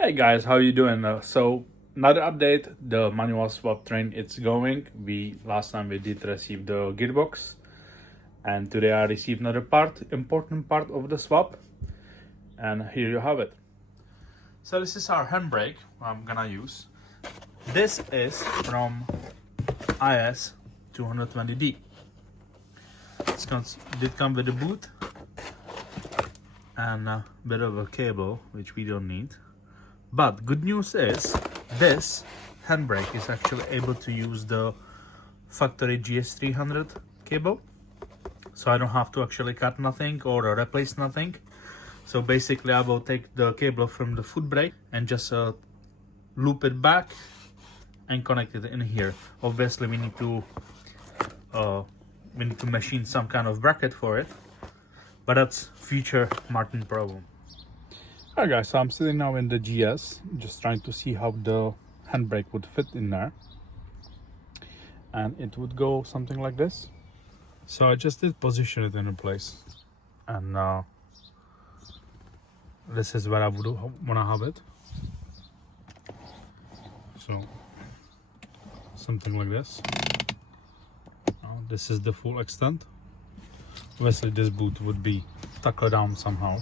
Hey guys, how you doing? So another update, the manual swap train it's going. Last time we did receive the gearbox, and today I received another important part of the swap, and here you have it. So this is our handbrake I'm gonna use. This is from IS 220D. Did come with a boot and a bit of a cable, which we don't need. But good news is this handbrake is actually able to use the factory GS300 cable, so I don't have to actually cut nothing or replace nothing. So basically I will take the cable from the foot brake and just loop it back and connect it in here. Obviously we need to machine some kind of bracket for it, but that's future Martin problem. Alright guys, so I'm sitting now in the GS, just trying to see how the handbrake would fit in there. And it would go something like this. So I just did position it in a place. And this is where I would want to have it. So, something like this. This is the full extent. Obviously this boot would be tucked down somehow.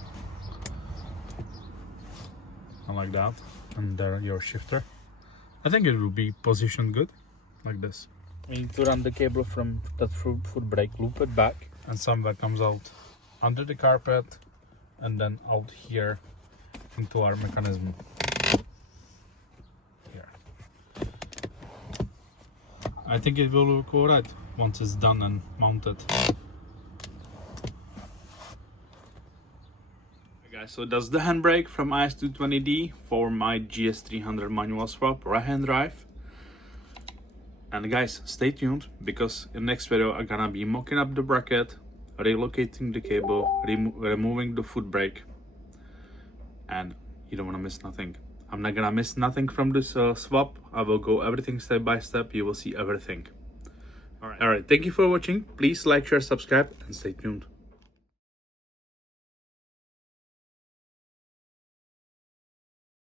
Like that, and there your shifter. I think it will be positioned good like this. We need to run the cable from that foot brake, loop it back, and somewhere comes out under the carpet and then out here into our mechanism here. I think it will look alright once it's done and mounted. So that's the handbrake from IS220D for my GS300 manual swap right hand drive. And guys, stay tuned, because in the next video I'm gonna be mocking up the bracket, relocating the cable, removing the foot brake, and you don't wanna miss nothing. I'm not gonna miss nothing from this swap. I will go everything step by step. You will see everything. Alright, thank you for watching. Please like, share, subscribe, and stay tuned.